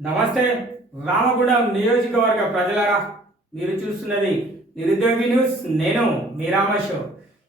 నమస్తే రామగుండం నియోజకవర్గ ప్రజలారా, మీరు చూస్తున్నది నిరుద్యోగి న్యూస్. నేను మీ రామేశ్వర్.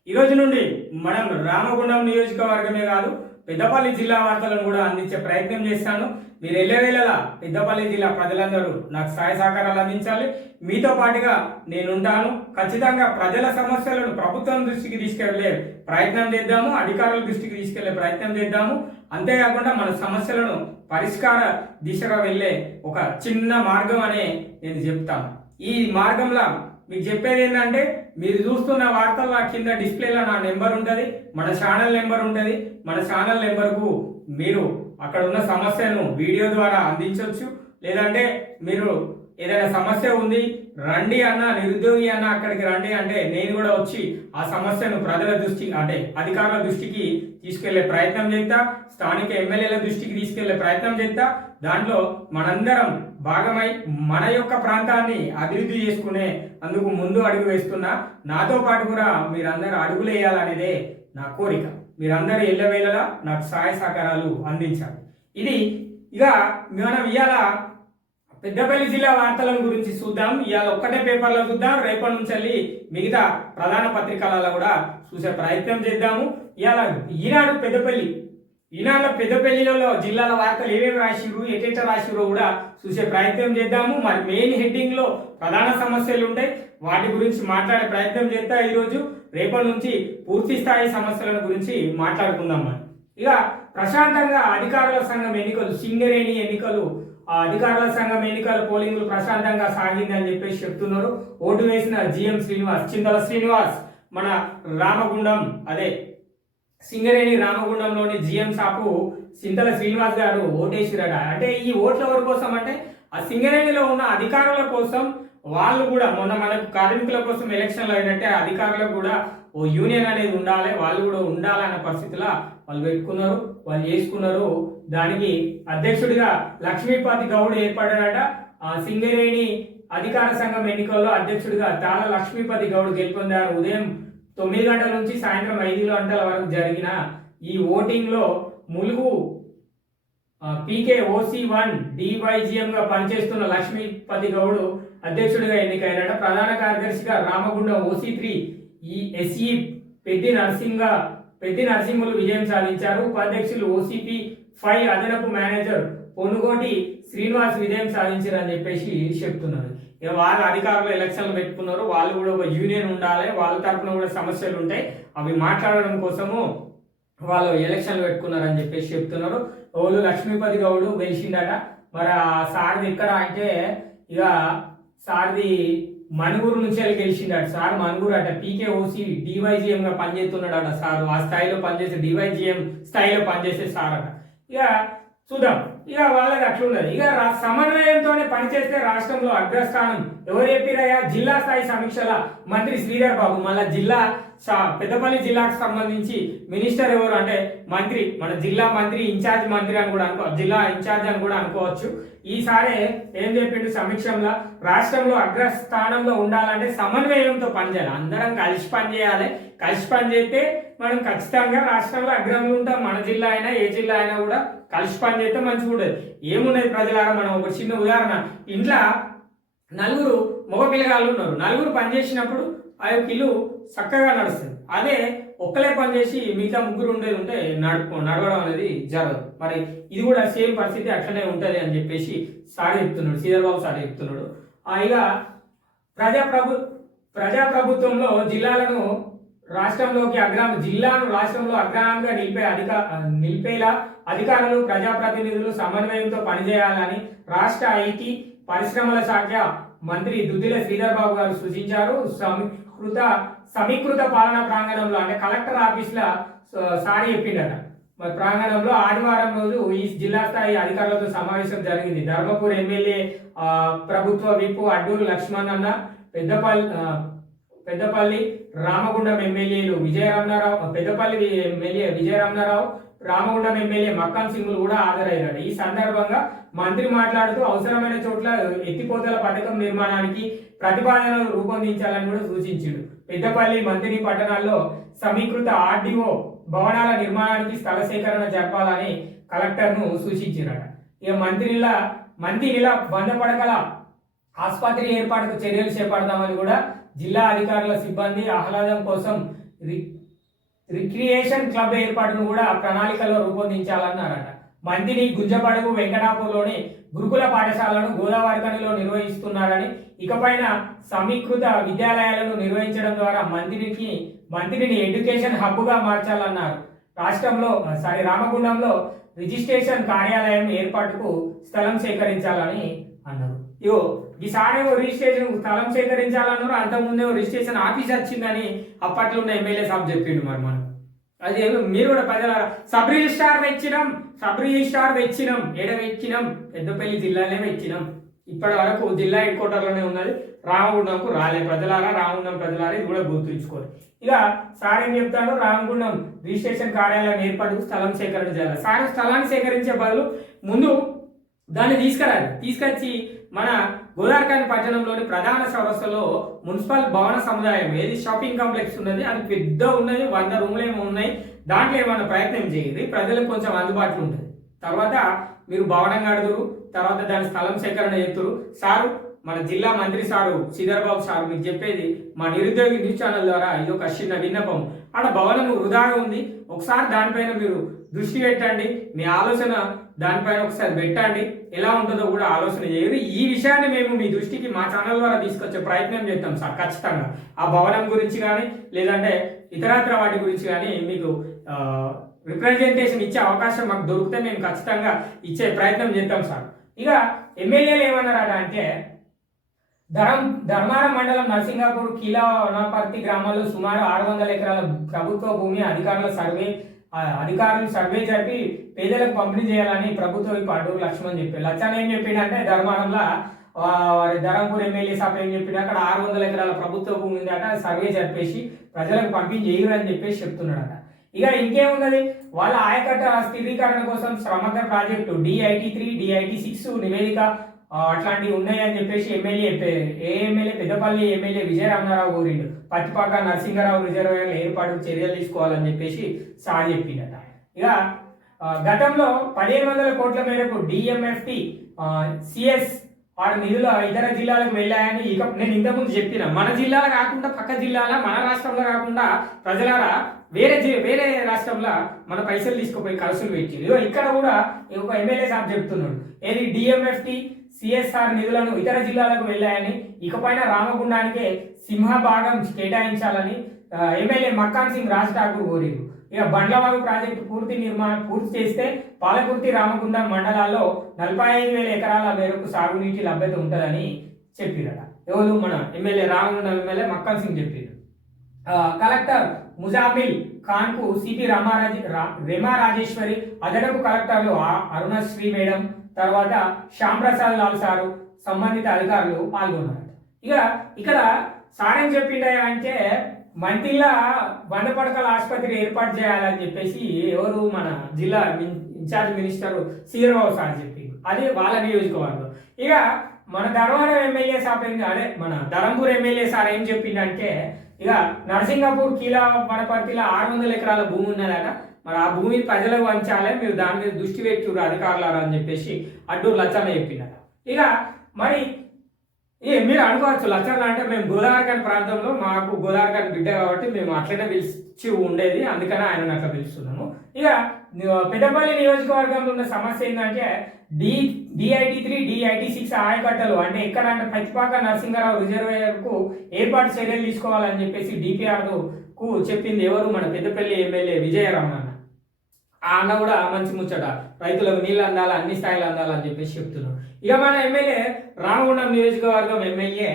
ఈరోజు నుండి మనం రామగుండం నియోజకవర్గమే కాదు, పెద్దపల్లి జిల్లా వార్తలను కూడా అందించే ప్రయత్నం చేస్తాను. మీరు ఎల్లవేళలా పెద్దపల్లి జిల్లా ప్రజలందరూ నాకు సహాయ సహకారాలు అందించాలి. మీతో పాటుగా నేనుంటాను. ఖచ్చితంగా ప్రజల సమస్యలను ప్రభుత్వం దృష్టికి తీసుకెళ్లే ప్రయత్నం చేద్దాము, అధికారుల దృష్టికి తీసుకెళ్లే ప్రయత్నం చేద్దాము. అంతేకాకుండా మన సమస్యలను పరిష్కార దిశగా వెళ్ళే ఒక చిన్న మార్గం అనే నేను చెప్తాను. ఈ మార్గంలో మీకు చెప్పేది ఏంటంటే, మీరు చూస్తున్న వార్తల కింద డిస్ప్లేలో నా నెంబర్ ఉంటుంది, మన ఛానల్ నెంబర్ ఉంటుంది. మన ఛానల్ నెంబర్కు మీరు అక్కడ ఉన్న సమస్యను వీడియో ద్వారా అందించవచ్చు. లేదంటే మీరు ఏదైనా సమస్య ఉంది రండి అన్న, నిరుద్యోగి అన్న అక్కడికి రండి అంటే నేను కూడా వచ్చి ఆ సమస్యను ప్రజల దృష్టికి అంటే అధికారుల దృష్టికి తీసుకెళ్లే ప్రయత్నం చేస్తా, స్థానిక ఎమ్మెల్యేల దృష్టికి తీసుకెళ్లే ప్రయత్నం చేస్తా. దాంట్లో మనందరం భాగమై మన యొక్క ప్రాంతాన్ని అభివృద్ధి చేసుకునే అందుకు ముందు అడుగు వేస్తున్నా. నాతో పాటు కూడా మీరందరూ అడుగులు వేయాలనేదే నా కోరిక. మీరందరూ ఎల్లవేళలా నాకు సహాయ సహకారాలు అందించాలి. ఇది ఇక మనం ఇవాళ పెద్దపల్లి జిల్లా వార్తల గురించి చూద్దాం. ఇవాళ ఒక్కటే పేపర్లో చూద్దాం, రేపటి నుంచి వెళ్ళి మిగతా ప్రధాన పత్రికలలో కూడా చూసే ప్రయత్నం చేద్దాము. ఇవాళ ఈనాడు పెద్దపల్లిలో జిల్లాల వార్తలు ఏమేమి రాసిరు, ఎటెట రాసిరో కూడా చూసే ప్రయత్నం చేద్దాము. మరి మెయిన్ హెడ్డింగ్ లో ప్రధాన సమస్యలు ఉంటాయి, వాటి గురించి మాట్లాడే ప్రయత్నం చేద్దా. ఈరోజు రేపటి నుంచి పూర్తి స్థాయి సమస్యల గురించి మాట్లాడుకుందాం. మరి ఇక ప్రశాంతంగా అధికారుల సంఘం ఎన్నికలు, సింగరేణి ఎన్నికలు, అధికారుల సంఘం ఎన్నికల పోలింగ్లు ప్రశాంతంగా సాగిందని చెప్పేసి చెప్తున్నారు. ఓటు వేసిన జిఎం శ్రీనివాస్, చింతల శ్రీనివాస్ మన రామగుండం అదే సింగరేణి రామగుండంలోని జిఎం షాపు చింతల శ్రీనివాస్ గారు ఓటేసిరట. అంటే ఈ ఓట్ల ఎవరి కోసం అంటే ఆ సింగరేణిలో ఉన్న అధికారుల కోసం. వాళ్ళు కూడా మొన్న మనకు కార్మికుల కోసం ఎలక్షన్లు అయినట్టే అధికారులకు కూడా ఓ యూనియన్ అనేది ఉండాలి, వాళ్ళు కూడా ఉండాలన్న పరిస్థితిలో వాళ్ళు పెట్టుకున్నారు, వాళ్ళు చేసుకున్నారు. దానికి అధ్యక్షుడిగా లక్ష్మీపతి గౌడ్ ఏర్పడారట. సింగరేణి అధికార సంఘం ఎన్నికల్లో అధ్యక్షుడిగా తాళ లక్ష్మీపతి గౌడ్ గెలుపొందారు. ఉదయం 9 గంటల నుంచి సాయంత్రం 5 గంటల వరకు జరిగిన ఈ ఓటింగ్ లో ములుగు పీకే ఓసీ1 డివైజిఎం గా పనిచేస్తున్న లక్ష్మీపతి గౌడ్ అధ్యక్షుడిగా ఎన్నికైనాడు. ప్రధాన కార్యదర్శిగా రామగుండం ఓసీ3 ఈ ఎస్ఈ పెద్ది నరసింహులు విజయం సాధించారు. ఉపాధ్యక్షులు ఓసీపీ5 అదనపు మేనేజర్ పొనుగోటి శ్రీనివాస్ విజయం సాధించారని చెప్పేసి చెప్తున్నారు. ఇక వాళ్ళ అధికారులు ఎలక్షన్లు పెట్టుకున్నారు, వాళ్ళు కూడా ఒక యూనియన్ ఉండాలి, వాళ్ళ తరఫున కూడా సమస్యలు ఉంటాయి, అవి మాట్లాడడం కోసము వాళ్ళు ఎలక్షన్లు పెట్టుకున్నారని చెప్పేసి చెప్తున్నారు. వాళ్ళు లక్ష్మీపతి గౌడ్ గెలిచిందట. మరి ఆ సార్ది ఎక్కడ అంటే ఇక సార్ది మనుగురు నుంచి వెళ్ళి గెలిచిందట. సార్ మనుగురు అట. పీకేఓసి డివైజిఎం గా పనిచేస్తున్నాడట సార్. ఆ స్థాయిలో పనిచేసే డివైజిఎం స్థాయిలో పనిచేసే సార్ అట. ఇక చూద్దాం, ఇక వాళ్ళకి అట్లున్నది. ఇక సమన్వయంతోనే పనిచేస్తే రాష్ట్రంలో అగ్రస్థానం ఎవరు చెప్పిరయ్యా? జిల్లా స్థాయి సమీక్షల మంత్రి శ్రీధర్ బాబు. మళ్ళా పెద్దపల్లి జిల్లాకు సంబంధించి మినిస్టర్ ఎవరు అంటే మంత్రి, మన జిల్లా మంత్రి, ఇన్ఛార్జ్ మంత్రి అని కూడా జిల్లా ఇన్ఛార్జ్ అని కూడా అనుకోవచ్చు. ఈసారి ఏం చెప్పిండు సమీక్షంలో, రాష్ట్రంలో అగ్రస్థానంలో ఉండాలంటే సమన్వయంతో పనిచేయాలి, అందరం కలిసి పనిచేయాలి. కలిసి పనిచేస్తే మనం ఖచ్చితంగా రాష్ట్రంలో అగ్రంలో ఉంటాం. మన జిల్లా అయినా ఏ జిల్లా అయినా కూడా కలిసి పనిచేస్తే మంచిగా ఉండదు. ఏమున్నది ప్రజలారా, మనం ఒక చిన్న ఉదాహరణ, ఇంట్లో 4 మగ పిల్లగాళ్ళు ఉన్నారు, 4 పనిచేసినప్పుడు ఆ యొక్క ఇల్లు చక్కగా నడుస్తుంది. అదే ఒక్కలే పనిచేసి మిగతా 3 ఉండేది ఉంటే నడవడం అనేది జరగదు. మరి ఇది కూడా సేమ్ పరిస్థితి అట్లనే ఉంటుంది అని చెప్పేసి సార్ చెప్తున్నాడు, శ్రీధర్బాబు సార్ చెప్తున్నాడు. ఇక ప్రజాప్రభుత్వంలో జిల్లాను రాష్ట్రంలో అగ్రగామిగా నిలిపేలా అధికారులు, ప్రజాప్రతినిధులు సమన్వయంతో పనిచేయాలని రాష్ట్ర ఐటీ పరిశ్రమల శాఖ మంత్రి దుద్దిల శ్రీధర్ బాబు గారు సూచించారు. సమీకృత పాలనా ప్రాంగణంలో అంటే కలెక్టర్ ఆఫీస్ లో సారి చెప్పిండట. మరి ప్రాంగణంలో ఆదివారం రోజు ఈ జిల్లా స్థాయి అధికారులతో సమావేశం జరిగింది. ధర్మపూర్ ఎమ్మెల్యే ప్రభుత్వ విప్ అడ్డూరు లక్ష్మణ్ అన్న, పెద్దపల్లి రామగుండం ఎమ్మెల్యేలు పెద్దపల్లి ఎమ్మెల్యే విజయరమణారావు, రామగుండం ఎమ్మెల్యే మక్కం సింగులు కూడా హాజరయ్యారు. ఈ సందర్భంగా మంత్రి మాట్లాడుతూ అవసరమైన చోట్ల ఎత్తిపోతల పథకం నిర్మాణానికి ప్రతిపాదనలు రూపొందించాలని కూడా సూచించాడు. పెద్దపల్లి, మంత్రి పట్టణాల్లో సమీకృత ఆర్డీఓ భవనాల నిర్మాణానికి స్థల సేకరణ జరపాలని కలెక్టర్ను సూచించారట. ఇక మంత్రిల మంతినిలా 100 పడకల ఆసుపత్రి ఏర్పాటుకు చర్యలు చేపడతామని కూడా జిల్లా అధికారుల సిబ్బంది ఆహ్లాదం కోసం రిక్రియేషన్ క్లబ్ ఏర్పాటును కూడా ప్రణాళికలో రూపొందించాలన్నారట. మంతిని, గుంజపడుగు, వెంకటాపూర్లోని గురుకుల పాఠశాలను గోదావరిఖనిలో నిర్వహిస్తున్నారని, ఇకపైన సమీకృత విద్యాలయాలను నిర్వహించడం ద్వారా మంతిని ఎడ్యుకేషన్ హబ్గా మార్చాలన్నారు. రామగుండంలో రిజిస్ట్రేషన్ కార్యాలయం ఏర్పాటుకు స్థలం సేకరించాలని అన్నారు. ఈసారి రిజిస్ట్రేషన్ స్థలం సేకరించాలన్నారు. అంతకుముందే రిజిస్ట్రేషన్ ఆఫీస్ వచ్చిందని అప్పట్లో ఉన్న ఎమ్మెల్యే సాబ్ చెప్పిండు. మనం అదే మీరు కూడా ప్రజల సబ్ రిజిస్ట్రార్ తెచ్చినాం పెద్దపల్లి జిల్లాలో వెచ్చినాం. ఇప్పటి వరకు జిల్లా హెడ్ క్వార్టర్లోనే ఉన్నది, రామగుండంకు రాలే. రామగుండం ప్రజలారా ఇది కూడా గుర్తుంచుకోరు. ఇక సార్ ఏం చెప్తాడు, రామగుండం రిజిస్ట్రేషన్ కార్యాలయం ఏర్పాటుకు స్థలం సేకరణ చేయాలి. సార్ స్థలాన్ని సేకరించే బదులు ముందు దాన్ని తీసుకొచ్చి మన గోదావరిఖని పట్టణంలోని ప్రధాన చౌరస్తాలో మున్సిపల్ భవన సముదాయం ఏది షాపింగ్ కాంప్లెక్స్ ఉన్నది, అది పెద్ద ఉన్నది, 100 రూములు ఏమో ఉన్నాయి. దాంట్లో ఏమైనా ప్రయత్నం చేయండి, ప్రజలకు కొంచెం అందుబాటులో ఉంటుంది. తర్వాత మీరు భవనం కడుతురు, తర్వాత దాని స్థలం సేకరణ చేస్తురు. సారు మన జిల్లా మంత్రి సారు శ్రీధర్బాబు సార్ మీకు చెప్పేది మా నిరుద్యోగి న్యూస్ ఛానల్ ద్వారా ఇది ఒక చిన్న విన్నపం. ఆడ భవనం వృధాగా ఉంది, ఒకసారి దానిపైన మీరు దృష్టి పెట్టండి, మీ ఆలోచన దానిపైన ఒకసారి పెట్టండి, ఎలా ఉంటుందో కూడా ఆలోచన చేయరు. ఈ విషయాన్ని మేము మీ దృష్టికి మా ఛానల్ ద్వారా తీసుకొచ్చే ప్రయత్నం చేస్తాం సార్. ఖచ్చితంగా ఆ భవనం గురించి కానీ లేదంటే ఇతరత్ర వాటి గురించి కానీ మీకు రిప్రజెంటేషన్ ఇచ్చే అవకాశం మాకు దొరికితే మేము ఖచ్చితంగా ఇచ్చే ప్రయత్నం చేద్దాం సార్. ఇక ఎమ్మెల్యేలు ఏమన్నారట అంటే, ధర్మారం మండలం నరసింగాపూర్ కీలవనపర్తి గ్రామాల్లో సుమారు 600 ఎకరాల ప్రభుత్వ భూమి అధికారులు సర్వే జరిపి పేదలకు పంపిణీ చేయాలని ప్రభుత్వ అడ్డూరు లక్ష్మణ్ చెప్పారు. లక్ష్మణ్ ఏం చెప్పిండంటే, ధర్మారంలో ధరంపూర్ ఎమ్మెల్యే సాబ్ ఏం చెప్పిండు, అక్కడ 600 ఎకరాల ప్రభుత్వ భూమి ఉందట, సర్వే జరిపేసి ప్రజలకు పంపిణీ చేయరు అని చెప్పేసి చెప్తున్నాడట. ఇక ఇంకేమున్నది, వాళ్ళ ఆయకట్ట స్థిరీకరణ కోసం సమగ్ర ప్రాజెక్టు DIT3 DIT6 నివేదిక అట్లాంటివి ఉన్నాయని చెప్పేసి ఎమ్మెల్యే పెద్దపల్లి ఎమ్మెల్యే విజయరామరావు కోరిండు. పత్తిపాక నరసింహారావు రిజర్వాయర్ల ఏర్పాటుకు చర్యలు తీసుకోవాలని చెప్పేసి సార్ చెప్పిండట. ఇక గతంలో 1500 కోట్ల మేరకు DMFT CSR నిధులు ఇతర జిల్లాలకు వెళ్ళాయని నేను ఇంతకుముందు చెప్పిన, మన జిల్లాలో కాకుండా పక్క జిల్లాల, మన రాష్ట్రంలో కాకుండా ప్రజలారా వేరే రాష్ట్రంలో మన పైసలు తీసుకుపోయి ఖర్చులు పెట్టారు. ఇక్కడ కూడా ఒక ఎమ్మెల్యే సాబ్ చెప్తున్నాడు, ఏది DMFT CSR నిధులను ఇతర జిల్లాలకు వెళ్ళాయని, ఇకపైన రామగుండానికే సింహభాగం కేటాయించాలని ఎమ్మెల్యే మక్కాన్ సింగ్ రాజ్ ఠాకూర్ కోరారు. ఇక బండ్లవాగు ప్రాజెక్టు పూర్తి చేస్తే పాలకుర్తి రామగుండం మండలాల్లో 45,000 ఎకరాల మేరకు సాగునీటి లభ్యత ఉంటుందని చెప్పిరట. ఎవరు మన ఎమ్మెల్యే రామగుండం ఎమ్మెల్యే మక్కాన్ సింగ్ చెప్పారు. కలెక్టర్ ముజామిల్ ఖాన్ కు సిపి రెమా రాజేశ్వరి, అదనపు కలెక్టర్లు అరుణశ్రీ మేడం, తర్వాత శ్యామ్ ప్రసాద్ లాల్ సారు, సంబంధిత అధికారులు పాల్గొన్నారు. ఇక ఇక్కడ సార్ ఏం చెప్పిండ అంటే, మంతిల్లా 100 పడకల ఆసుపత్రి ఏర్పాటు చేయాలని చెప్పేసి ఎవరు మన జిల్లా ఇన్ఛార్జ్ మినిస్టర్ శ్రీధర్బాబు సార్ చెప్పిండు. అది వాళ్ళ నియోజకవర్గం. ఇక మన ధర్మవరం ఎమ్మెల్యే సార్ మన ధరంపూర్ ఎమ్మెల్యే సార్ ఏం చెప్పిండంటే, ఇక నరసింగాపూర్ వనపర్తిలో 600 ఎకరాల భూమి ఉన్నదట, మరి ఆ భూమిని ప్రజలకు వంచాలి, మీరు దాని మీద దృష్టి పెట్టురు అధికారులారా అని చెప్పేసి అడ్డూరు లచ్చన్న చెప్పిందట. ఇక మరి మీరు అనుకోవచ్చు, లచ్చన్న అంటే మేము గోదావరిఖని ప్రాంతంలో, మాకు గోదావరిఖని బిడ్డ కాబట్టి మేము అట్లనే పిలిచి ఉండేది, అందుకనే ఆయన అట్లా పిలుస్తున్నాము. ఇక పెద్దపల్లి నియోజకవర్గంలో ఉన్న సమస్య ఏంటంటే, DIT3 DIT6 ఆయకట్టలు అంటే ఎక్కడంటే పత్తిపాక నరసింహారావు రిజర్వాయర్కు ఏర్పాటు చర్యలు తీసుకోవాలని చెప్పేసి DPR కు చెప్పింది ఎవరు, మన పెద్దపల్లి ఎమ్మెల్యే విజయరామన్ అన్న. ఆ అన్న కూడా మంచి ముచ్చట, రైతులకు నీళ్ళు అందాలి, అన్ని స్థాయిలు అందాలని చెప్పేసి చెప్తున్నాడు. ఇక మన ఎమ్మెల్యే రామగుండం నియోజకవర్గం ఎమ్మెల్యే,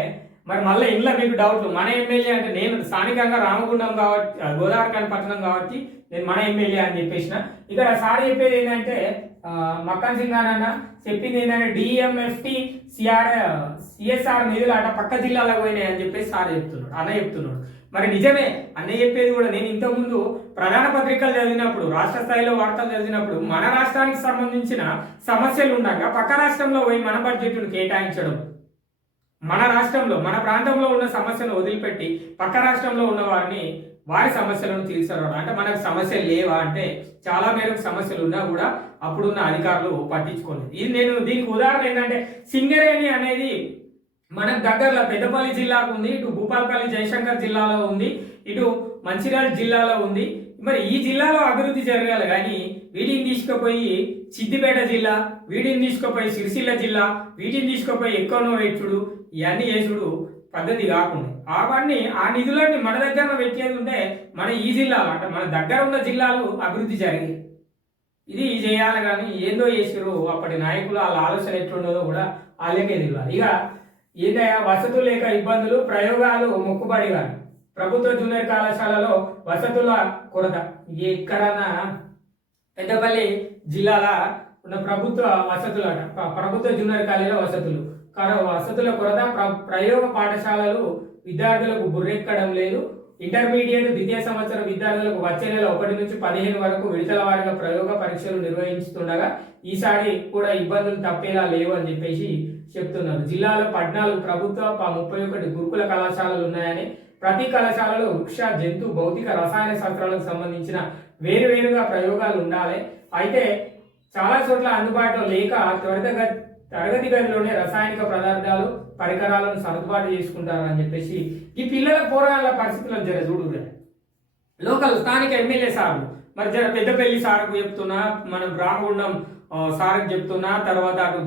మరి మళ్ళీ ఇంట్లో మీకు డౌట్లు, మన ఎమ్మెల్యే అంటే నేను స్థానికంగా రామగుండం కాబట్టి గోదావరిఖని పట్టణం కాబట్టి నేను మన ఎమ్మెల్యే అని చెప్పేసిన. ఇక్కడ సార్ చెప్పేది ఏంటంటే, మక్కన్ సింగ్ అన్న చెప్పింది ఏంటంటే, DMFT CSR నిధులు అట పక్క జిల్లాలకు పోయినాయి అని చెప్పేసి సార్ చెప్తున్నాడు, అన్న చెప్తున్నాడు. మరి నిజమే అన్న చెప్పేది కూడా. నేను ఇంతకుముందు ప్రధాన పత్రికలు చదివినప్పుడు, రాష్ట్ర స్థాయిలో వార్తలు చదివినప్పుడు, మన రాష్ట్రానికి సంబంధించిన సమస్యలు ఉండగా పక్క రాష్ట్రంలో పోయి మన బడ్జెట్ను కేటాయించడం, మన రాష్ట్రంలో మన ప్రాంతంలో ఉన్న సమస్యను వదిలిపెట్టి పక్క రాష్ట్రంలో ఉన్న వారిని వారి సమస్యలను తీర్చడం. అంటే మనకు సమస్యలు లేవా అంటే చాలా మేరకు సమస్యలు ఉన్నా కూడా అప్పుడున్న అధికారులు పట్టించుకోలేదు. ఇది నేను దీనికి ఉదాహరణ ఏంటంటే సింగరేణి అనేది మనకు దగ్గరలో పెద్దపల్లి జిల్లాకు ఉంది, ఇటు భూపాలపల్లి జయశంకర్ జిల్లాలో ఉంది, ఇటు మంచిర్యాల జిల్లాలో ఉంది. మరి ఈ జిల్లాలో అభివృద్ధి జరగాలి కానీ వీటిని తీసుకుపోయి సిద్దిపేట జిల్లా, వీటిని తీసుకుపోయి సిరిసిల్ల జిల్లా, వీటిని తీసుకుపోయి ఎక్కడో పెట్టుడు, ఇవన్నీ చేసుడు పద్ధతి కాకుండా అవన్నీ ఆ నిధులన్నీ మన దగ్గర పెట్టేది ఉంటే మన ఈ జిల్లాలో అంటే మన దగ్గర ఉన్న జిల్లాలు అభివృద్ధి జరిగాయి. ఇది చేయాలి కానీ ఏందో చేసారు అప్పటి నాయకులు, వాళ్ళ ఆలోచన ఎట్లుండదో కూడా వాళ్ళకే తెలియాలి. ఇక ఏదైనా వసతులు లేక ఇబ్బందులు, ప్రయోగాలు మొక్కుబడి కానీ ప్రభుత్వ జూనియర్ కళాశాలలో వసతుల కొరత. ఎక్కడన్నా పెద్దపల్లి జిల్లాల ఉన్న ప్రభుత్వ వసతులు అట ప్రభుత్వ జూనియర్ కాలేజీలో వసతుల కొరత, ప్రయోగ పాఠశాలలు విద్యార్థులకు బుర్రెక్కడం లేదు. ఇంటర్మీడియట్ ద్వితీయ సంవత్సరం విద్యార్థులకు వచ్చే నెల 1 నుంచి 15 వరకు విడతల వారీగా ప్రయోగ పరీక్షలు నిర్వహిస్తుండగా ఈసారి కూడా ఇబ్బందులు తప్పేలా లేవు అని చెప్పేసి చెప్తున్నారు. జిల్లాలో 14 ప్రభుత్వ 31 గురుకుల కళాశాలలు ఉన్నాయని, ప్రతి కళాశాలలో వృక్ష, జంతు, భౌతిక, రసాయన శాస్త్రాలకు సంబంధించిన వేరువేరుగా ప్రయోగాలు ఉండాలి. అయితే చాలా చోట్ల అందుబాటులో లేక తరగతి గదిలోనే రసాయనిక పదార్థాలు, పరికరాలను సర్దుబాటు చేసుకుంటారు అని చెప్పేసి ఈ పిల్లల పోరాటాల పరిస్థితులను జర చూడు. లోకల్ స్థానిక ఎమ్మెల్యే సార్లు మరి జర పెద్దపల్లి సార్కు చెప్తున్నా, మనం రామగుండం సార్కి చెప్తున్నా, తర్వాత అటు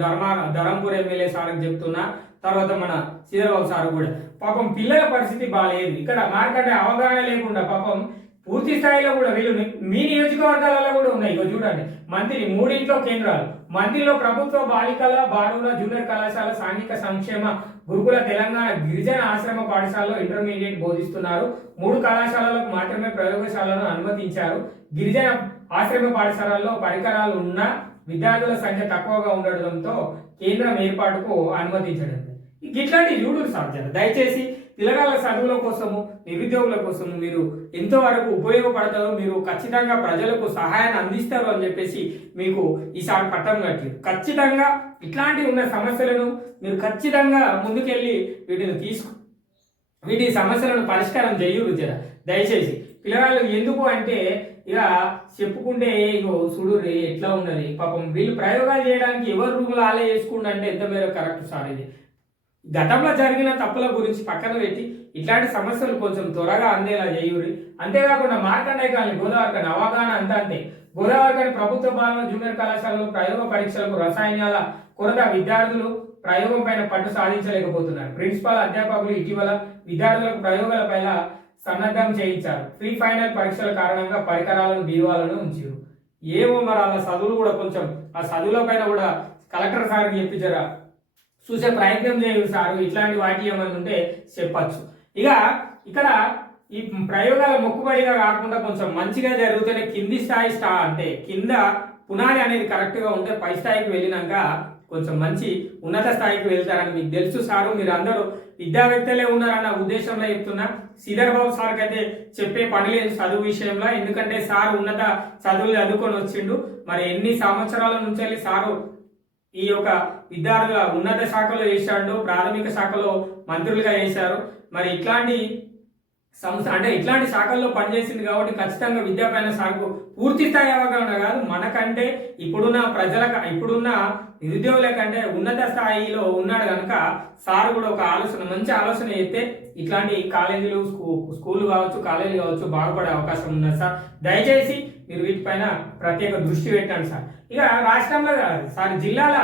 ధరంపూర్ ఎమ్మెల్యే సార్కి చెప్తున్నా, తర్వాత మన శ్రీధరబాబు సార్ కూడా పాపం పిల్లల పరిస్థితి బాగాలేదు. ఇక్కడ మార్కెట్ అవగాహన లేకుండా పాపం పూర్తి స్థాయిలో కూడా వీళ్ళు మీ నియోజకవర్గాలలో కూడా ఉన్నాయి. ఇక చూడండి, మంత్రి 3 కేంద్రాలు, మంత్రిలో ప్రభుత్వ బాలికల బాలుర జూనియర్ కళాశాల, సాంఘిక సంక్షేమ గురుకుల, తెలంగాణ గిరిజన ఆశ్రమ పాఠశాలలో ఇంటర్మీడియట్ బోధిస్తున్నారు. 3 కళాశాలలకు మాత్రమే ప్రయోగశాలను అనుమతించారు. గిరిజన ఆశ్రమ పాఠశాలల్లో పరికరాలు ఉన్న విద్యార్థుల సంఖ్య తక్కువగా ఉండడంతో కేంద్రం ఏర్పాటుకు అనుమతించడం. ఇట్లాంటి చూడు సార్, దయచేసి పిల్లగాళ్ళ చదువుల కోసము, నిరుద్యోగుల కోసము మీరు ఎంతో వరకు ఉపయోగపడతారు, మీరు ఖచ్చితంగా ప్రజలకు సహాయాన్ని అందిస్తారు అని చెప్పేసి మీకు ఈసారి పట్టం కట్టి ఖచ్చితంగా ఇట్లాంటి ఉన్న సమస్యలను మీరు ఖచ్చితంగా ముందుకెళ్ళి వీటి సమస్యలను పరిష్కారం చేయరు జర దయచేసి. పిల్లగాళ్ళు ఎందుకు అంటే ఇక చెప్పుకుంటే ఇగో చూడుర్రి ఎట్లా ఉన్నది పాపం, వీళ్ళు ప్రయోగాలు చేయడానికి ఎవరు రూములు ఆలే చేసుకుంటే అంటే ఎంత మేర కరెక్ట్ సార్. ఇది గతంలో జరిగిన తప్పుల గురించి పక్కన పెట్టి ఇట్లాంటి సమస్యలు కొంచెం త్వరగా అందేలా చేయూరి. అంతేకాకుండా మార్కండేయ కాలనీ గోదావరి అవగాహన అంతే. గోదావరి ప్రభుత్వ బాలల జూనియర్ కళాశాలలో ప్రయోగ పరీక్షలకు రసాయనాల కొరత, విద్యార్థులు ప్రయోగం పైన పట్టు సాధించలేకపోతున్నారు. ప్రిన్సిపాల్, అధ్యాపకులు ఇటీవల విద్యార్థులకు ప్రయోగాలపై సన్నద్ధం చేయించారు. ప్రీ ఫైనల్ పరీక్షల కారణంగా పరికరాలను, బీరువాలను ఉంచారు. ఏమో మరి వాళ్ళ చదువులు కూడా కొంచెం ఆ చదువుల పైన కూడా కలెక్టర్ సార్కి చెప్పించారా చూసే ప్రయత్నం చేయరు సార్. ఇట్లాంటి వాటి ఏమైనా ఉంటే చెప్పచ్చు. ఇక ఇక్కడ ఈ ప్రయోగాల మొక్కుబడిగా కాకుండా కొంచెం మంచిగా జరుగుతూనే కింది స్థాయి అంటే కింద పునాది అనేది కరెక్ట్గా ఉంటే పై స్థాయికి వెళ్ళినాక కొంచెం మంచి ఉన్నత స్థాయికి వెళ్తారని మీకు తెలుసు సారు. మీరు అందరూ విద్యావేత్తలే ఉన్నారన్న ఉద్దేశంలో చెప్తున్నా. శ్రీధరబాబు సార్కి అయితే చెప్పే పని లేదు చదువు విషయంలో, ఎందుకంటే సార్ ఉన్నత చదువులు చదువుకొని వచ్చిండు. మరి ఎన్ని సంవత్సరాల నుంచి వెళ్ళి సారు ఈ యొక్క విద్యార్థుల ఉన్నత శాఖలో చేశాడు, ప్రాథమిక శాఖలో మంత్రులుగా చేశారు. మరి ఇట్లాంటి సంస్థ అంటే ఇట్లాంటి శాఖల్లో పనిచేసింది కాబట్టి ఖచ్చితంగా విద్యాపైన సార్కు పూర్తి స్థాయి అవగాహన కాదు, మనకంటే ఇప్పుడున్న నిరుద్యోగుల కంటే ఉన్నత స్థాయిలో ఉన్నాడు కనుక సార్ కూడా ఒక మంచి ఆలోచన చేస్తే ఇట్లాంటి కాలేజీలు, స్కూల్ కావచ్చు, కాలేజీలు కావచ్చు బాగుపడే అవకాశం ఉన్నది సార్. దయచేసి మీరు వీటిపైన ప్రత్యేక దృష్టి పెట్టండి సార్. ఇక రాష్ట్రంలో సార్ జిల్లాల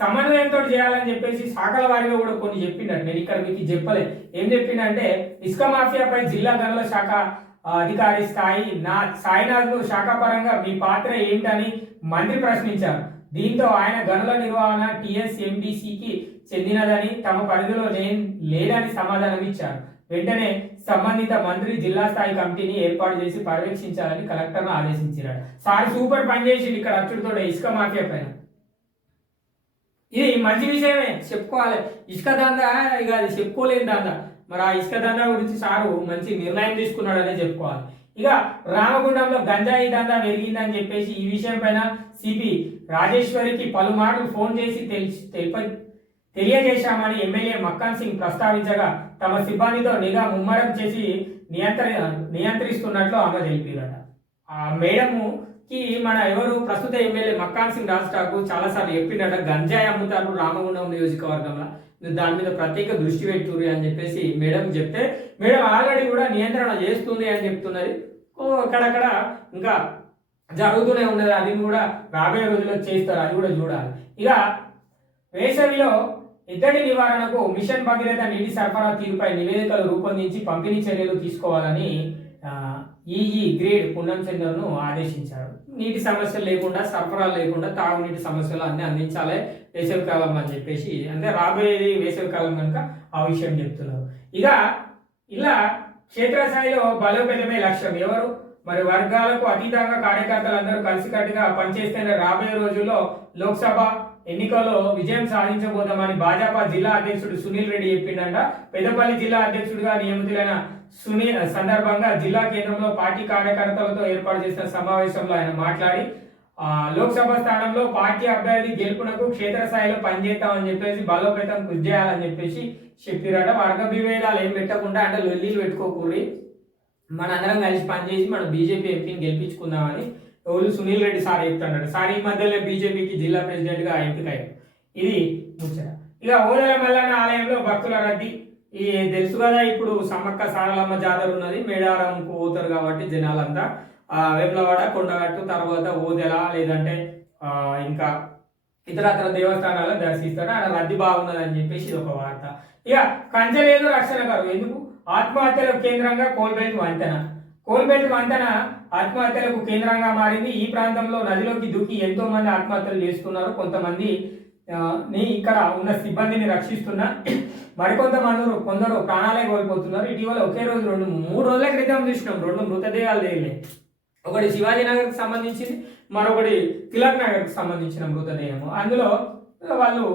సమన్వయంతో చేయాలని చెప్పేసి శాఖల వారిగా కూడా కొన్ని చెప్పిండట. నేను ఇక్కడ మీకు చెప్పలేదు. ఏం చెప్పిండంటే ఇసుక మాఫియాపై జిల్లా గనుల శాఖ అధికారి సాయినాథ్ను శాఖాపరంగా మీ పాత్ర ఏంటని మంత్రి ప్రశ్నించారు. దీంతో ఆయన గనుల నిర్వహణ టీఎస్ఎండిసికి చెందినదని, తమ పరిధిలో లేదని సమాధానం ఇచ్చారు. వెంటనే సంబంధిత మంత్రి జిల్లా స్థాయి కమిటీని ఏర్పాటు చేసి పర్యవేక్షించాలని కలెక్టర్ను ఆదేశించారు. సార్ సూపర్ పనిచేసింది ఇక్కడ అచ్చుడితో ఇసుక మాఫియా పైన. ఇది మంచి విషయమే, చెప్పుకోవాలి. ఇసుక దందా ఇక అది చెప్పుకోలేని దందా. మరి ఆ ఇసుక దందా గురించి సారు మంచి నిర్ణయం తీసుకున్నాడనే చెప్పుకోవాలి. ఇక రామగుండంలో గంజాయి దందా పెరిగిందని చెప్పేసి ఈ విషయం పైన సిపి రాజేశ్వరికి పలుమార్లు ఫోన్ చేసి తెలియజేశామని ఎమ్మెల్యే మక్కన్ సింగ్ ప్రస్తావించగా, తమ సిబ్బందితో నిఘా ముమ్మరం చేసి నియంత్రిస్తున్నట్లు ఆమె తెలిపారట. ఆ మేడంకి మన ఎవరు ప్రస్తుత ఎమ్మెల్యే మక్కాన్ సింగ్ రాజ్ ఠాకూర్ చాలాసార్లు చెప్పిండట, గంజాయి అమ్ముతారు రామగుండం నియోజకవర్గంలో, దాని మీద ప్రత్యేక దృష్టి పెట్టుర్రి అని చెప్పేసి మేడం చెప్తే, మేడం ఆల్రెడీ కూడా నియంత్రణ చేస్తుంది అని చెప్తున్నది. అక్కడక్కడ ఇంకా జరుగుతూనే ఉన్నది, అది కూడా రాబోయే రోజుల్లో చేస్తారు, అది కూడా చూడాలి. ఇక వేసవిలో ఎద్దడి నివారణకు మిషన్ భగీరథ నీటి సరఫరా తీరుపై నివేదికలు రూపొందించి పంపిణీ చర్యలు తీసుకోవాలని ఈఈ గ్రేడ్ పున్నం చంద్రను ఆదేశించారు. నీటి సమస్యలు లేకుండా, సరఫరా లేకుండా తాగునీటి సమస్యలు అన్ని అందించాలి వేసవికాలం అని చెప్పేసి, అంటే రాబోయేది వేసవికాలం కనుక ఆ విషయం చెప్తున్నారు. ఇక ఇలా క్షేత్రస్థాయిలో బలోపేతమే లక్ష్యం. ఎవరు మరి వర్గాలకు అతీతంగా కార్యకర్తలందరూ కలిసికట్టుగా పనిచేస్తేనే రాబోయే రోజుల్లో లోక్సభ ఎన్నికల్లో విజయం సాధించబోదామని భాజపా జిల్లా అధ్యక్షుడు సునీల్ రెడ్డి చెప్పిండంట. పెద్దపల్లి జిల్లా అధ్యక్షుడిగా నియమితులైన సునీల్ సందర్భంగా జిల్లా కేంద్రంలో పార్టీ కార్యకర్తలతో ఏర్పాటు చేసిన సమావేశంలో ఆయన మాట్లాడి, లోక్సభ స్థానంలో పార్టీ అభ్యర్థి గెలుపునకు క్షేత్రస్థాయిలో పనిచేస్తామని చెప్పేసి బలోపేతం కృషి చేయాలని చెప్పేసి చెప్పిరట. వర్గ విభేదాలు ఏం పెట్టకుండా, అంటే లొల్లీలు పెట్టుకోకూరి, మన అందరం కలిసి పనిచేసి మనం బీజేపీ ఎంపీని గెలిపించుకుందామని ఎవరు సునీల్ రెడ్డి సార్ చెప్తున్నాడు. సార్ ఈ మధ్యలో బీజేపీకి జిల్లా ప్రెసిడెంట్గా ఎంపికయ్యారు. ఇది ముచ్చట. ఇక ఓదెల మల్లన్న ఆలయంలో భక్తుల రద్దీ. ఈ తెలుసు కదా, ఇప్పుడు సమ్మక్క సారలమ్మ జాతర ఉన్నది, మేడారంకు పోతారు కాబట్టి జనాలంతా వేములవాడ, కొండగట్టు, తర్వాత ఓదెల లేదంటే ఇంకా ఇతరత్ర దేవస్థానాల్లో దర్శిస్తారు. అక్కడ రద్దీ బాగున్నది అని చెప్పేసి ఇది ఒక వార్త. ఇక కంచెలేదు రక్షణ కరువు. ఎందుకు? ఆత్మహత్యలకు కేంద్రంగా కోల్బెల్ట్ వంతెన. కోల్బెల్ట్ వంతెన ఆత్మహత్యలకు కేంద్రంగా మారింది. ఈ ప్రాంతంలో నదిలోకి దూకి ఎంతో మంది ఆత్మహత్యలు చేస్తున్నారు. కొంతమంది ఇక్కడ ఉన్న సిబ్బందిని రక్షిస్తున్నా కొందరు ప్రాణాలే కోల్పోతున్నారు. ఇటీవల ఒకే రోజు 3 రోజుల క్రితం చూసినాం 2 మృతదేహాలు తేలినాయి. ఒకటి శివాజీనగర్కి సంబంధించింది, మరొకటి తిలక్ నగర్కి సంబంధించిన మృతదేహము. అందులో వాళ్ళు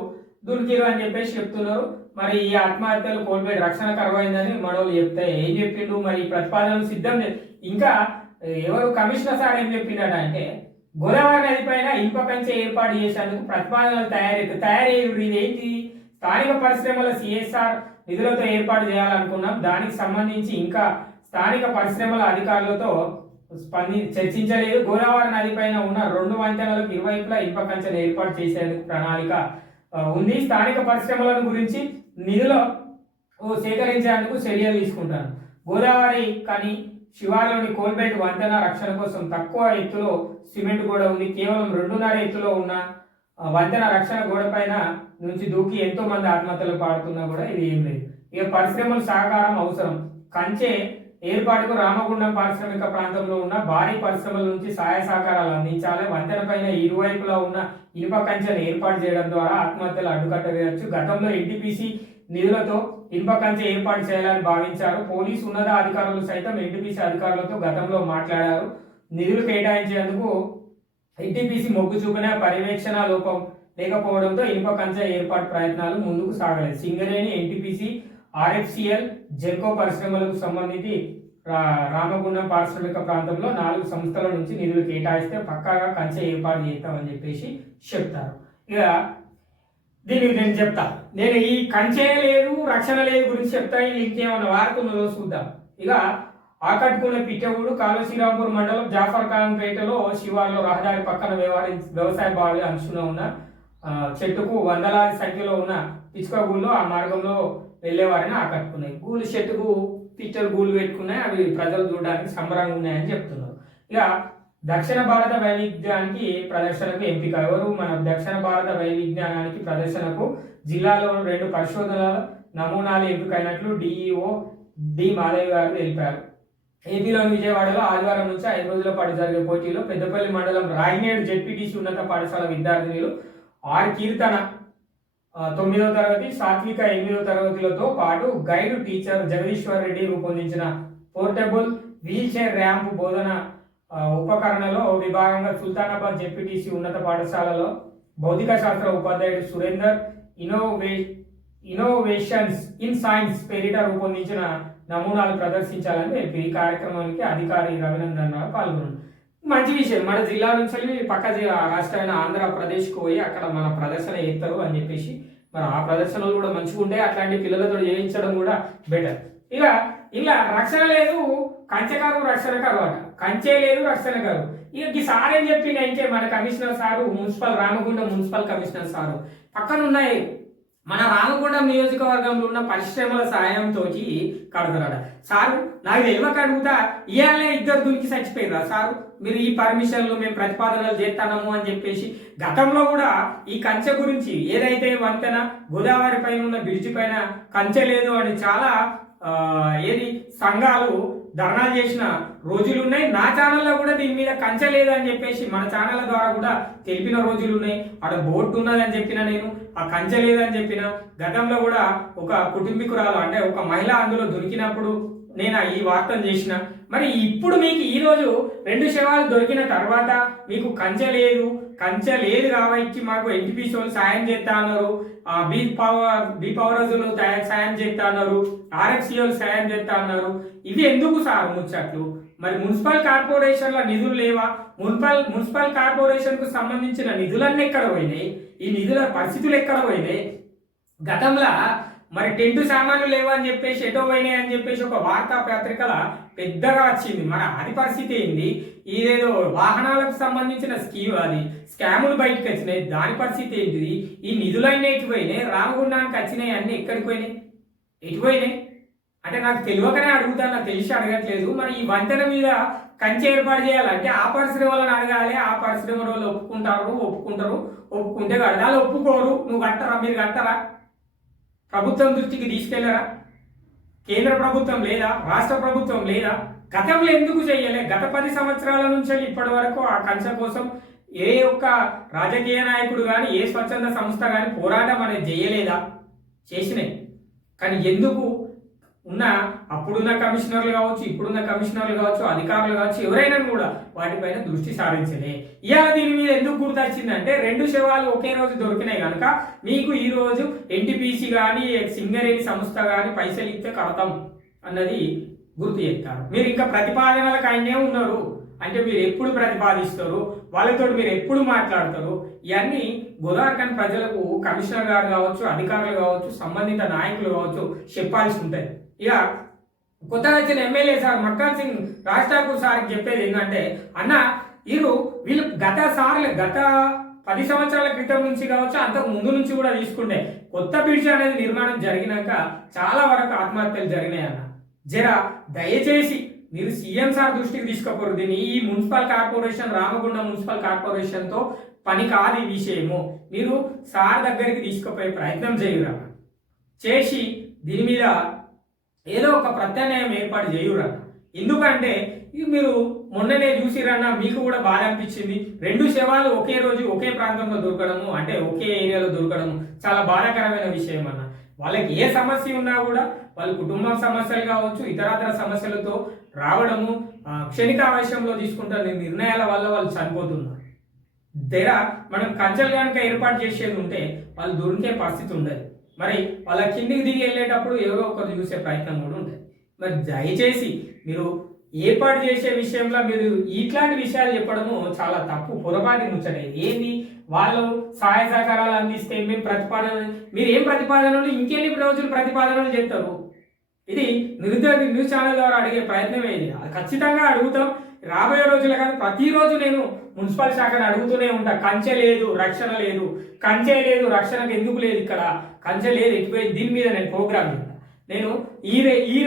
దుర్గిరు అని చెప్పేసి చెప్తున్నారు. మరి ఈ ఆత్మహత్యలు కోల్పోయి రక్షణ కరువైందని మనోళ్ళు చెప్తే ఏం చెప్పిండు, మరి ఈ ప్రతిపాదనలు సిద్ధం. ఇంకా ఎవరు కమిషనర్ సార్ ఏం చెప్పిండట అంటే, గోదావరి నది పైన ఇనుప కంచె ఏర్పాటు చేసేందుకు ప్రతిపాదనలు తయారయ్యి ఏంటి, స్థానిక పరిశ్రమల సిఎస్ఆర్ నిధులతో ఏర్పాటు చేయాలనుకున్నాం. దానికి సంబంధించి ఇంకా స్థానిక పరిశ్రమల అధికారులతో చర్చించలేదు. గోదావరి నది పైన ఉన్న 2 వంతెనలకు ఇరువైపులా ఇనుప కంచెను ఏర్పాటు చేసేందుకు ప్రణాళిక ఉంది. స్థానిక పరిశ్రమలను గురించి నిధులు సేకరించేందుకు చర్యలు తీసుకుంటాను. గోదావరి కానీ శివార్లోని కోల్బెల్ట్ వంతెన రక్షణ కోసం తక్కువ ఎత్తులో సిమెంట్ గోడ ఉంది. కేవలం 2.5 ఎత్తులో ఉన్న వంతెన రక్షణ గోడ పైన నుంచి దూకి ఎంతో మంది ఆత్మహత్యలు పాడుతున్నా కూడా ఇది ఏం లేదు. ఇక పరిశ్రమల సహకారం అవసరం. కంచె ఏర్పాటుకు రామగుండం పారిశ్రామిక ప్రాంతంలో ఉన్న భారీ పరిశ్రమల నుంచి సహాయ సహకారాలు అందించాలి. వంతెన పైన ఇరువైపులా ఉన్న ఇనుప కంచెను ఏర్పాటు చేయడం ద్వారా ఆత్మహత్యలు అడ్డుకట్టవేయచ్చు. గతంలో ఎన్టీపీసీ నిధులతో ఇనుప కంచె ఏర్పాటు చేయాలని భావించారు. పోలీసు ఉన్నతాధికారులు సైతం ఎన్టీపీసీ అధికారులతో గతంలో మాట్లాడారు. నిధులు కేటాయించేందుకు ఎన్టీపీసీ మొగ్గు చూపిన పర్యవేక్షణ లోపం లేకపోవడంతో ఇనుప కంచె ఏర్పాటు ప్రయత్నాలు ముందుకు సాగలేదు. సింగరేణి, ఎన్టీపీసీ, ఆర్ఎఫ్సిఎల్, జెన్కో పరిశ్రమలకు సంబంధించి రామగుండం పారిశ్రామిక ప్రాంతంలో 4 సంస్థల నుంచి నిధులు కేటాయిస్తే పక్కాగా కంచె ఏర్పాటు చేస్తామని చెప్పేసి చెప్తారు. ఇక దీనికి నేను చెప్తా, నేను ఈ కంచె లేదు రక్షణ లేదు గురించి చెప్తా. ఇంకేమన్నా వార్తలు చూద్దాం. ఇక ఆకట్టుకున్న పిట్టగూడు కాలువ శ్రీరాంపూర్ మండలం జాఫర్ ఖాన్పేటలో శివార్లో రహదారి పక్కన వ్యవసాయ బావి అంచున ఉన్న చెట్టుకు వందలాది సంఖ్యలో ఉన్న పిచ్చుక గూళ్ళు ఆ మార్గంలో వెళ్ళేవారిని ఆకట్టుకున్నాయి. గూళ్ళు చెట్టుకు పిచ్చలు గూళ్ళు పెట్టుకున్నాయి. అవి ప్రజలు చూడడానికి సంబరంగా ఉన్నాయని చెప్తున్నారు. ఇక దక్షిణ భారత వైవిధ్యానికి ప్రదర్శనకు ఎంపిక. ఎవరు? మన దక్షిణ భారత వైవిధ్యానికి ప్రదర్శనకు జిల్లాలో 2 పరిశోధనల నమూనాలు ఎంపికైనట్లు డిఈఓ డి మాధవి గారు తెలిపారు. ఏపీలోని విజయవాడలో ఆదివారం నుంచి 5 రోజుల పాటు జరిగే పోటీలో పెద్దపల్లి మండలం రాయినేడు జెడ్పీటీసీ ఉన్నత పాఠశాల విద్యార్థినులు ఆర్ కీర్తన 9వ తరగతి, సాత్విక 8వ తరగతులతో పాటు గైడ్ టీచర్ జగదీశ్వర్ రెడ్డి రూపొందించిన పోర్టబుల్ వీల్ చైర్ ర్యాంప్ బోధన ఉపకరణలో విభాగంగా సుల్తానాబాద్ జెడ్పీటీసీ ఉన్నత పాఠశాలలో భౌతిక శాస్త్ర ఉపాధ్యాయుడు సురేందర్ ఇన్నోవేషన్స్ ఇన్ సైన్స్ పేరిట రూపొందించిన నమూనాలు ప్రదర్శించాలని ఈ కార్యక్రమానికి అధికారి రవినందన్ రావు పాల్గొన్నారు. మంచి విషయం. మన జిల్లా నుంచి పక్క రాష్ట్రమైన ఆంధ్రప్రదేశ్కి పోయి అక్కడ మన ప్రదర్శన చేస్తారు అని చెప్పేసి, మరి ఆ ప్రదర్శనలు కూడా మంచిగా ఉంటే అట్లాంటి పిల్లలతో చేయించడం కూడా బెటర్. ఇక ఇలా రక్షణ లేదు, కంచెకారు రక్షణ కరువు అట. కంచె లేదు, రక్షణ కరువు. ఇక ఈ సార్ ఏం చెప్పింది అంటే మన commissioner sir, Ramagundam municipal commissioner sir పక్కన ఉన్నాయి మన రామగుండం నియోజకవర్గంలో ఉన్న పరిశ్రమల సాయంతో కడతారట. సారు నాకు తెలియక అడుగుతా, ఇవాళ ఇద్దరు దునికి చచ్చిపోయారా సారు? మీరు ఈ పర్మిషన్లు మేము ప్రతిపాదనలు చేస్తున్నాము అని చెప్పేసి గతంలో కూడా ఈ కంచె గురించి ఏదైతే వంతెన గోదావరి పైన ఉన్న బ్రిడ్జి పైన కంచె లేదు అని చాలా ఏది సంఘాలు ధర్నాలు చేసిన రోజులు ఉన్నాయి. నా ఛానల్లో కూడా దీని మీద కంచె లేదు అని చెప్పేసి మన ఛానళ్ళ ద్వారా కూడా తెలిపిన రోజులు ఉన్నాయి. ఆడ బోర్డు ఉన్నదని చెప్పిన నేను, ఆ కంచె లేదని చెప్పిన. గతంలో కూడా ఒక కుటుంబీకురాలు అంటే ఒక మహిళ అందులో దొరికినప్పుడు నేను ఈ వార్తను చేసిన. మరి ఇప్పుడు మీకు ఈ రోజు 2 శవాలు దొరికిన తర్వాత మీకు కంచె లేదు కాబట్టి మాకు ఎన్టీపీసీ వాళ్ళు సాయం చేస్తా అన్నారు, బీ పవరజులు సాయం చేస్తా అన్నారు, ఆర్ఎఫ్సి వాళ్ళు సాయం చేస్తా అన్నారు. ఇవి ఎందుకు సార్ ముచ్చట్లు? మరి మున్సిపల్ కార్పొరేషన్ల నిధులు లేవా? మున్సిపల్ కార్పొరేషన్ కు సంబంధించిన నిధులన్నీ ఎక్కడ పోయినాయి? ఈ నిధుల పరిస్థితులు ఎక్కడ పోయినాయి? గతంలో మరి టెంటు సామాన్లు లేవని చెప్పేసి ఎటో పోయినాయి అని చెప్పేసి ఒక వార్తా పత్రికల పెద్దగా వచ్చింది. మరి అది పరిస్థితి ఏంది? ఇదేదో వాహనాలకు సంబంధించిన స్కాములు బయటకు వచ్చినాయి, దాని పరిస్థితి ఏంటిది? ఈ నిధులన్నీ ఎటుపోయినాయి? రామగుండానికి వచ్చినాయి అన్ని ఎక్కడికి పోయినాయి, ఎటుపోయినాయి అంటే నాకు తెలియకనే అడుగుతాను, నాకు తెలిసి అడగట్లేదు. మరి ఈ వంతెన మీద కంచె ఏర్పాటు చేయాలంటే ఆ పరిశ్రమలను అడగాలి, ఆ పరిశ్రమ వాళ్ళు ఒప్పుకుంటే కడగాలి. ఒప్పుకోరు, నువ్వు కట్టరా, మీరు కట్టరా? ప్రభుత్వం దృష్టికి తీసుకెళ్లరా? కేంద్ర ప్రభుత్వం లేదా, రాష్ట్ర ప్రభుత్వం లేదా? గతంలో ఎందుకు చేయలే? గత 10 సంవత్సరాల నుంచి ఇప్పటి వరకు ఆ కంచె కోసం ఏ ఒక్క రాజకీయ నాయకుడు కానీ ఏ స్వచ్ఛంద సంస్థ కానీ పోరాటం అనేది చేయలేదా? చేసినాయి. కానీ ఎందుకు అప్పుడున్న కమిషనర్లు కావచ్చు, ఇప్పుడున్న కమిషనర్లు కావచ్చు, అధికారులు కావచ్చు, ఎవరైనా కూడా వాటిపైన దృష్టి సారించలే. ఇవాళ దీని మీద ఎందుకు గుర్తొచ్చిందంటే 2 శవాలు ఒకే రోజు దొరికినాయి కనుక మీకు ఈ రోజు ఎన్టీపీసీ కానీ సింగరేణి సంస్థ కానీ పైసలు ఇస్తే కడతాం అన్నది గుర్తు చేస్తారు. మీరు ఇంకా ప్రతిపాదనలకు ఆయనే ఉన్నారు అంటే మీరు ఎప్పుడు ప్రతిపాదిస్తారు, వాళ్ళతో మీరు ఎప్పుడు మాట్లాడతారు? ఇవన్నీ గోదావరిఖని ప్రజలకు కమిషనర్ గారు కావచ్చు, అధికారులు కావచ్చు, సంబంధిత నాయకులు కావచ్చు చెప్పాల్సి ఉంటాయి. ఇక కొత్తగా వచ్చిన ఎమ్మెల్యే సార్ మక్కన్ సింగ్ రాజ్ ఠాకూర్ సార్కి చెప్పేది ఏంటంటే, అన్న వీళ్ళు గత 10 సంవత్సరాల క్రితం నుంచి కావచ్చు, అంతకు ముందు నుంచి కూడా తీసుకుంటే కొత్త బ్రిడ్జ్ అనేది నిర్మాణం జరిగినాక చాలా వరకు ఆత్మహత్యలు జరిగినాయి అన్న. దయచేసి మీరు సీఎం సార్ దృష్టికి తీసుకుపోరు దీన్ని. ఈ మున్సిపల్ కార్పొరేషన్, రామగుండం మున్సిపల్ కార్పొరేషన్తో పని కాదు ఈ విషయము. మీరు సార్ దగ్గరికి తీసుకుపోయే ప్రయత్నం చేయురా, చేసి దీని మీద ఏదో ఒక ప్రత్యామ్నాయం ఏర్పాటు చేయురా. ఎందుకంటే మీరు మొన్ననే చూసిరన్నా, మీకు కూడా బాధ అనిపించింది. 2 శవాలు ఒకే రోజు ఒకే ప్రాంతంలో దొరకడము అంటే ఒకే ఏరియాలో దొరకడము చాలా బాధాకరమైన విషయం అన్న. వాళ్ళకి ఏ సమస్య ఉన్నా కూడా వాళ్ళ కుటుంబ సమస్యలు కావచ్చు, ఇతరత్ర సమస్యలతో రావడము, క్షణికావేశంలో తీసుకుంటున్న నిర్ణయాల వల్ల వాళ్ళు చనిపోతున్నారు. మనం కంచెలు కనుక ఏర్పాటు చేసేది ఉంటే వాళ్ళు దొరికే పరిస్థితి ఉండదు. మరి వాళ్ళ కిందికి దిగి వెళ్ళేటప్పుడు ఎవరో ఒకరు చూసే ప్రయత్నం కూడా ఉంటుంది. మరి దయచేసి మీరు ఏర్పాటు చేసే విషయంలో మీరు ఇట్లాంటి విషయాలు చెప్పడము చాలా తప్పు, పొరపాటు ముచ్చటే. ఏంది వాళ్ళు సహాయ సహకారాలు అందిస్తే మేము మీరు ఏం ప్రతిపాదనలు ఇంకెన్ని రోజులు ప్రతిపాదనలు చేస్తారు? ఇది నిరుద్యోగ న్యూస్ ఛానల్ ద్వారా అడిగే ప్రయత్నం ఏది? ఖచ్చితంగా అడుగుతాం. రాబోయే రోజులు కానీ ప్రతిరోజు నేను మున్సిపల్ శాఖను అడుగుతూనే ఉంటా. కంచె లేదు, రక్షణ లేదు, కంచె లేదు, రక్షణకు ఎందుకు లేదు, ఇక్కడ కంచె లేదు, ఎటుపోయింది, దీని మీద నేను ప్రోగ్రామ్ చేస్తా. నేను ఈ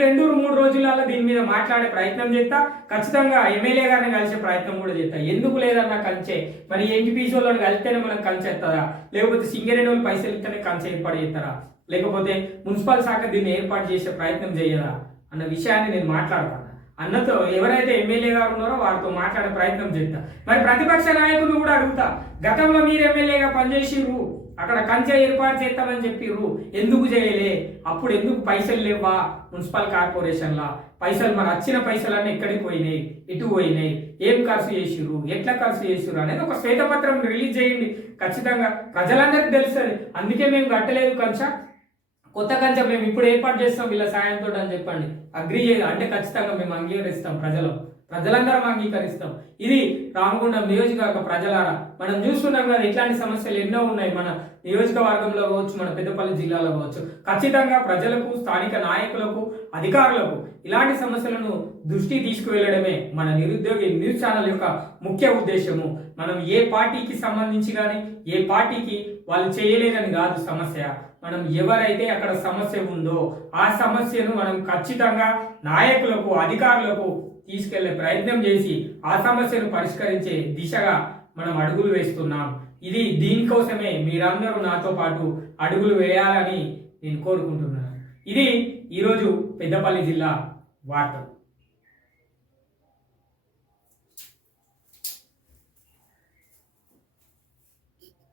2-3 రోజులలో దీని మీద మాట్లాడే ప్రయత్నం చేస్తా. ఖచ్చితంగా ఎమ్మెల్యే గారిని కలిసే ప్రయత్నం కూడా చేస్తా. ఎందుకు లేదన్న కంచె? మరి ఎన్టీపీసీ వాళ్ళని కలిస్తేనే మనం కంచె ఎత్తారా, లేకపోతే సింగరేణి వాళ్ళు పైసలు ఇస్తేనే కంచె ఏర్పాటు చేస్తారా, లేకపోతే మున్సిపల్ శాఖ దీన్ని ఏర్పాటు చేసే ప్రయత్నం చేయదా అన్న విషయాన్ని నేను మాట్లాడతాను. అన్నతో ఎవరైతే ఎమ్మెల్యే గారు ఉన్నారో వారితో మాట్లాడే ప్రయత్నం చేస్తా. మరి ప్రతిపక్ష నాయకులు కూడా అడుగుతా, గతంలో మీరు ఎమ్మెల్యేగా పనిచేసిర్రు, అక్కడ కంచె ఏర్పాటు చేస్తామని చెప్పిర్రు, ఎందుకు చేయలే? అప్పుడు ఎందుకు పైసలు లేవా మున్సిపల్ కార్పొరేషన్లా? పైసలు మరి వచ్చిన పైసలన్నీ ఎక్కడికి పోయినాయి, ఎటు పోయినాయి, ఏం ఖర్చు చేసిర్రు, ఎట్లా ఖర్చు చేసిర్రు అనేది ఒక శ్వేతపత్రం రిలీజ్ చేయండి. ఖచ్చితంగా ప్రజలందరికీ తెలుస్తుంది. అందుకే మేము కట్టలేదు కంచె, కొత్త కంచె మేము ఇప్పుడు ఏర్పాటు చేస్తాం వీళ్ళ సాయంతో అని చెప్పండి. అగ్రీ అంటే ఖచ్చితంగా మేము అంగీకరిస్తాం ప్రజలు. ప్రజలందరం అంగీకరిస్తాం. ఇది రామగుండం నియోజకవర్గ ప్రజలారా, మనం చూస్తున్నాం కదా ఇట్లాంటి సమస్యలు ఎన్నో ఉన్నాయి మన నియోజకవర్గంలో కావచ్చు, మన పెద్దపల్లి జిల్లాలో కావచ్చు. ఖచ్చితంగా ప్రజలకు, స్థానిక నాయకులకు, అధికారులకు ఇలాంటి సమస్యలను దృష్టి తీసుకువెళ్ళడమే మన నిరుద్యోగి న్యూస్ ఛానల్ యొక్క ముఖ్య ఉద్దేశము. మనం ఏ పార్టీకి సంబంధించి కానీ ఏ పార్టీకి వాళ్ళు చేయలేదని కాదు సమస్య. మనం ఎవరైతే అక్కడ సమస్య ఉందో ఆ సమస్యను మనం ఖచ్చితంగా నాయకులకు, అధికారులకు తీసుకెళ్లే ప్రయత్నం చేసి ఆ సమస్యను పరిష్కరించే దిశగా మనం అడుగులు వేస్తున్నాం. దీనికోసమే మీరందరూ నాతో పాటు అడుగులు వేయాలని నేను కోరుకుంటున్నాను. ఇది ఈరోజు పెద్దపల్లి జిల్లా వార్తలు.